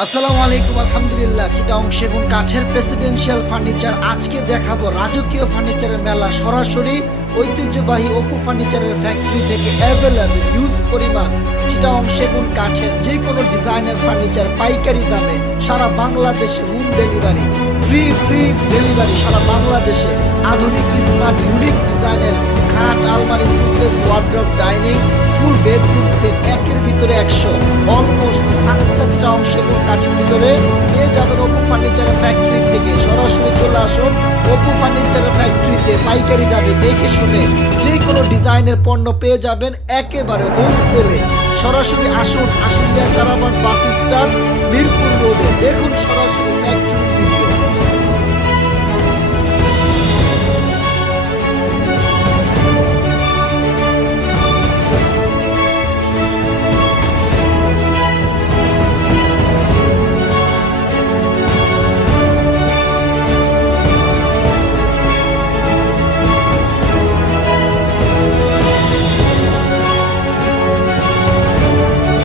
আসসালামু আলাইকুম। আলহামদুলিল্লাহ। চিটাগং সেগুন কাঠের প্রেসিডেন্সিয়াল ফার্নিচার আজকে দেখাবো। রাজকীয় ফার্নিচারের মেলা সরাসরি ঐতিহ্যবাহী অপু ফার্নিচারের ফ্যাক্টরি থেকে অ্যাভেলেবল হিউজ পরিমাণ চিটাগং সেগুন কাঠের যে কোনো ডিজাইনের ফার্নিচার পাইকারি দামে সারা বাংলাদেশে হোম ডেলিভারি, ফ্রি ডেলিভারি সারা বাংলাদেশে। আধুনিক স্মার্ট ইউনিক ডিজাইনের খাট, আলমারি, suitcase, wardrobe, dining, full bedroom set একের ভিতরে 100 অলমোস্ট সাতটা চিটাগং সেগুন কাঠের ভিতরে পেয়ে যাবেন অপু ফার্নিচারের ফ্যাক্টরি থেকে। সরাসরি চলে আসুন অপু ফার্নিচারের ফ্যাক্টরিতে পাইকারি দামে দেখে শুনে যে কোনো ডিজাইনের পণ্য পেয়ে যাবেন একেবারে হোলসেলে। সরাসরি আসুন আশুলিয়া চারাবাগ বাস স্ট্যান্ড মিরপুর রোডে। দেখুন সরাসরি